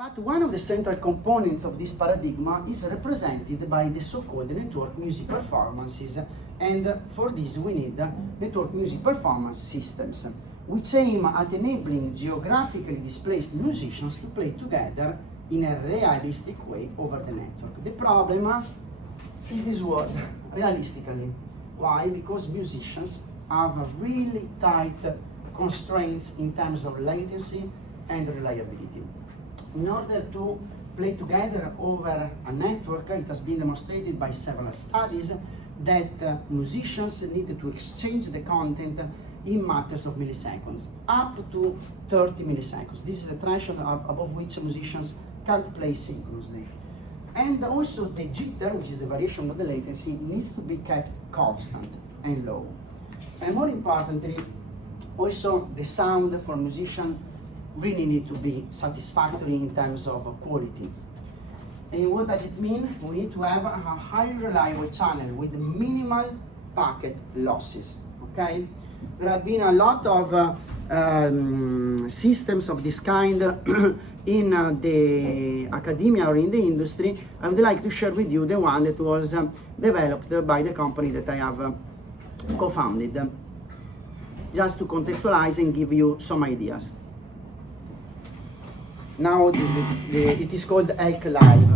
But one of the central components of this paradigm is represented by the so-called network music performances, and for this we need network music performance systems, which aim at enabling geographically displaced musicians to play together in a realistic way over the network. The problem is this word, realistically. Why? Because musicians have really tight constraints in terms of latency and reliability. In order to play together over a network, it has been demonstrated by several studies that musicians need to exchange the content in matters of milliseconds, up to 30 milliseconds. This is a threshold above which musicians can't play synchronously. And also the jitter, which is the variation of the latency, needs to be kept constant and low. And more importantly, also the sound for musicians really need to be satisfactory in terms of quality. And what does it mean? We need to have a highly reliable channel with minimal packet losses, okay? There have been a lot of systems of this kind in the academia or in the industry. I would like to share with you the one that was developed by the company that I have co-founded, just to contextualize and give you some ideas. Now it is called Elk Live.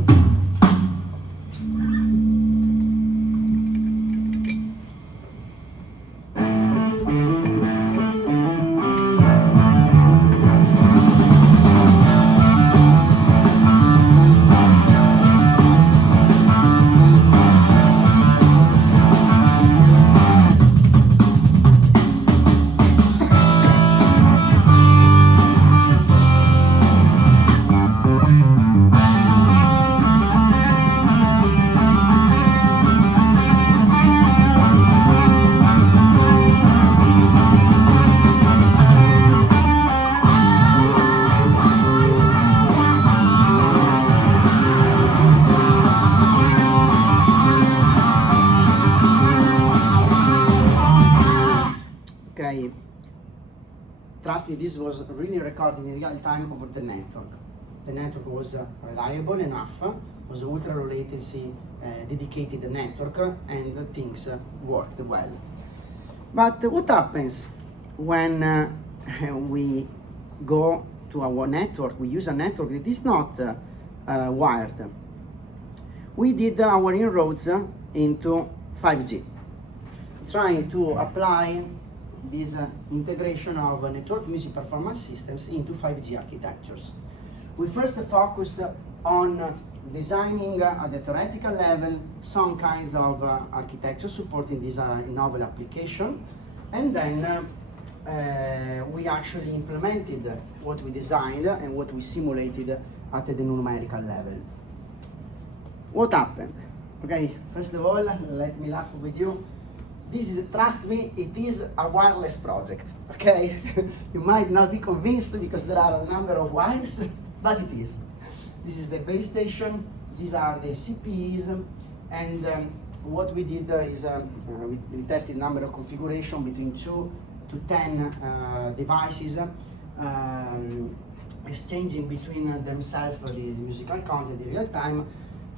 Trust me, this was really recorded in real time over the network. The network was reliable enough, was ultra low latency, dedicated network, and things worked well. But what happens when we go to our network, we use a network that is not wired? We did our inroads into 5G, trying to apply this integration of network music performance systems into 5G architectures. We first focused on designing at the theoretical level some kinds of architecture supporting this novel application, and then we actually implemented what we designed and what we simulated at the numerical level. What happened? Okay, first of all, let me laugh with you. This is, trust me, it is a wireless project, okay? You might not be convinced because there are a number of wires, but it is. This is the base station, these are the CPEs, and what we did is we tested a number of configuration between 2 to 10 devices, exchanging between themselves the musical content in real time.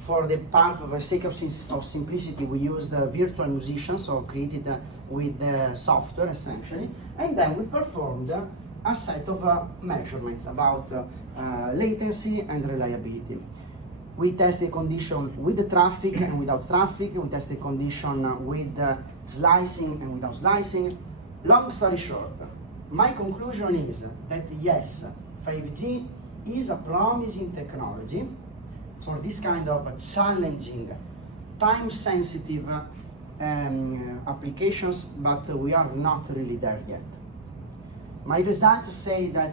For the part of the sake of simplicity, we used virtual musicians, so created with software essentially, and then we performed a set of measurements about latency and reliability. We tested condition with the traffic and without traffic. We tested condition with slicing and without slicing. Long story short, my conclusion is that yes, 5G is a promising technology for this kind of challenging, time-sensitive applications, but we are not really there yet. My results say that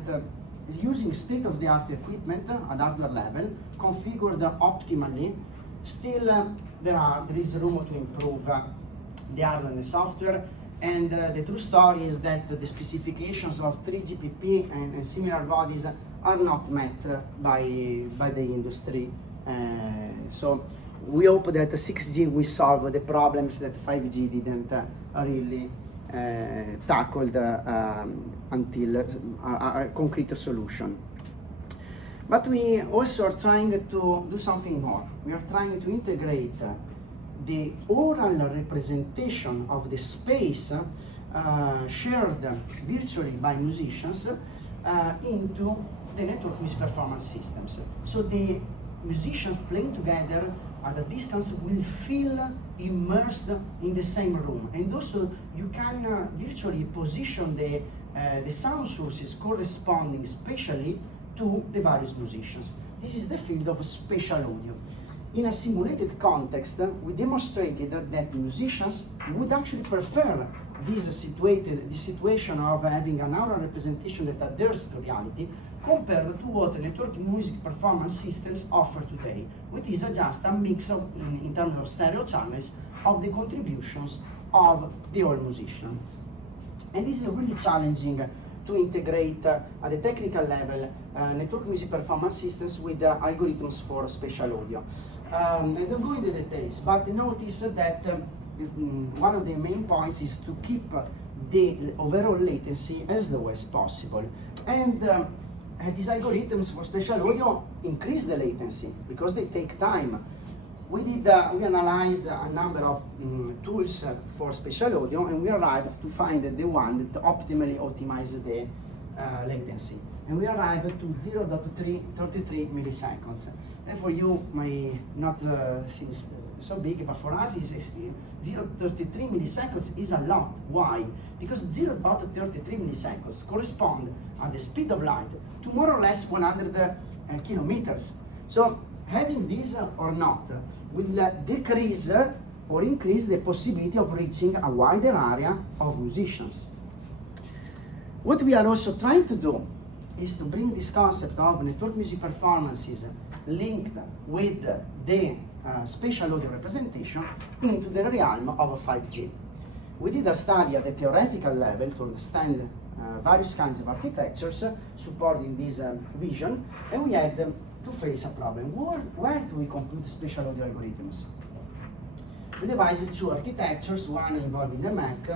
using state-of-the-art equipment at hardware level, configured optimally, still there is room to improve the hardware and the software. And the true story is that the specifications of 3GPP and similar bodies are not met by the industry. So we hope that 6G will solve the problems that 5G didn't really tackle until a concrete solution. But we also are trying to do something more. We are trying to integrate the oral representation of the space shared virtually by musicians into the network music performance systems. So the musicians playing together at a distance will feel immersed in the same room, and also you can virtually position the sound sources corresponding spatially to the various musicians. This is the field of spatial audio. In a simulated context, we demonstrated that musicians would actually prefer this situation of having an aural representation that adheres to reality compared to what network music performance systems offer today, which is just a mix of, in terms of stereo channels, of the contributions of the all musicians. And this is really challenging to integrate at the technical level network music performance systems with algorithms for spatial audio. I don't go into the details, but notice that one of the main points is to keep the overall latency as low as possible. And these algorithms for spatial audio increase the latency because they take time. We analyzed a number of tools for spatial audio, and we arrived to find the one that optimally optimizes the latency. And we arrived to 0.33 milliseconds. And for you, may not seem so big, but for us, 0.33 milliseconds is a lot. Why? Because 0.33 milliseconds correspond at the speed of light to more or less 100 kilometers. So having this or not will decrease or increase the possibility of reaching a wider area of musicians. What we are also trying to do is to bring this concept of network music performances linked with the spatial audio representation into the realm of 5G. We did a study at the theoretical level to understand various kinds of architectures supporting this vision, and we had to face a problem. Where do we compute spatial audio algorithms? We devised two architectures, one involving the Mac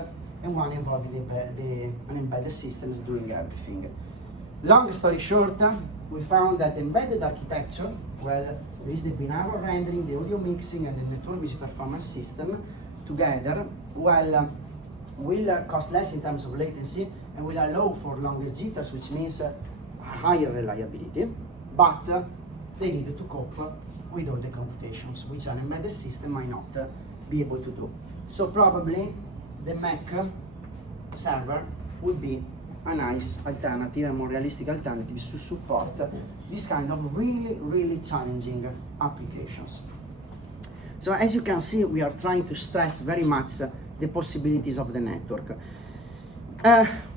and one involving an embedded systems doing everything. Long story short, we found that embedded architecture, well, there is the binaural rendering, the audio mixing, and the network music performance system together, well, will cost less in terms of latency and will allow for longer jitters, which means higher reliability, but they need to cope with all the computations, which an embedded system might not be able to do. So probably the Mac server would be a nice alternative, a more realistic alternative to support this kind of really challenging applications. So as you can see, we are trying to stress very much the possibilities of the network.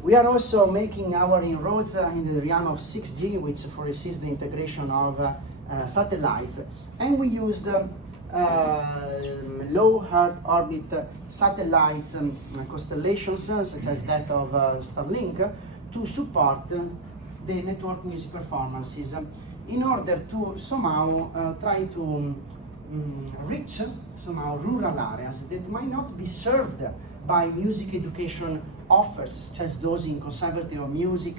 We are also making our inroads in the realm of 6G, which foresees the integration of satellites, and we used low Earth orbit satellites, constellations such as that of Starlink, to support the network music performances in order to somehow try to reach somehow rural areas that might not be served by music education offers, such as those in conservatory of music,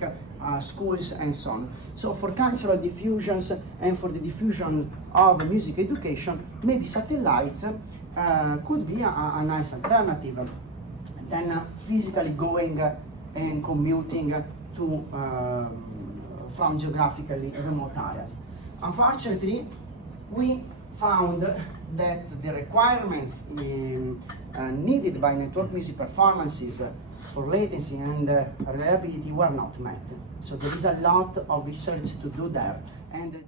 schools, and so on. So for cultural diffusions and for the diffusion of music education, maybe satellites could be a nice alternative than physically going and commuting to from geographically remote areas. Unfortunately, we found that the requirements needed by network music performances for latency and reliability were not met. So there is a lot of research to do there. And